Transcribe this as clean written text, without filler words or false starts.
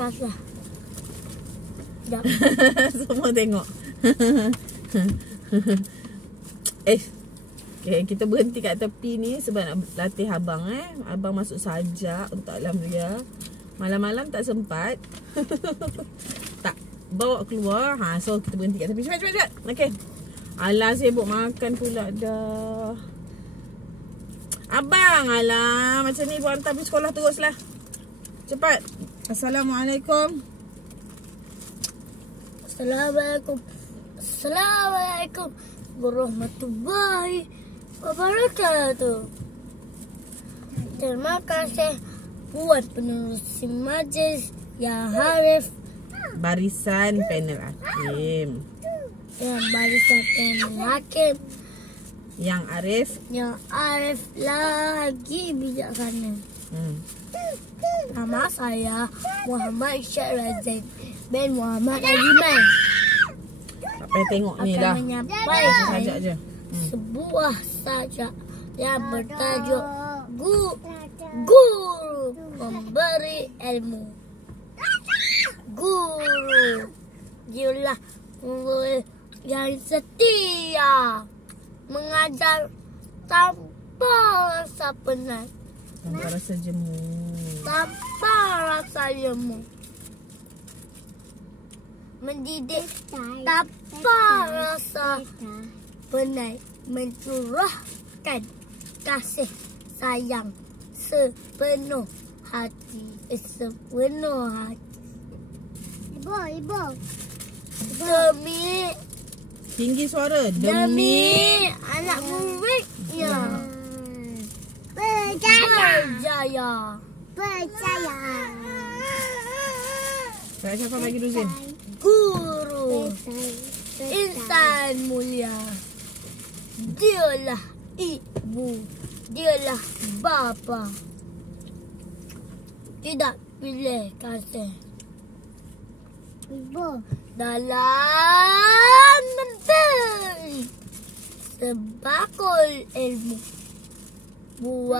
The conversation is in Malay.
podcast lah. Sekejap. Semua tengok. Okay, kita berhenti kat tepi ni sebab nak latih abang Abang masuk sajak untuk Alhamdulillah. Malam-malam tak sempat. Tak bawa keluar. So kita berhenti kat tepi. Cepat. Okay. Alah, sibuk makan pula dah. Abang, alah, macam ni buat hantar pergi sekolah teruslah. Cepat. Assalamualaikum. Assalamualaikum warahmatullahi wabarakatuh. Terima kasih buat penerusi majlis yang Harif. Barisan panel Hakim. Yang barisan panel Hakim. Yang Arif lagi bijaksana. Nama saya Muhammad Syed Razin bin Muhammad Aziman. Tak payah tengok ni dah. Akan menyampaikan sajak je. Sebuah sajak yang bertajuk Guru memberi ilmu. Guru dialah guru yang setia, mengajar tanpa rasa penat, tanpa rasa jemu, mendidik tanpa rasa penat, mencurahkan kasih sayang sepenuh hati. Ibu. Demi tinggi suara. Demi anak muridnya berjaya. Saya siapa bagi Ruzin? Guru insan mulia. Dialah ibu, dialah bapa. Tidak pilih kasih. Ibu dalam memberi sebakul ilmu buat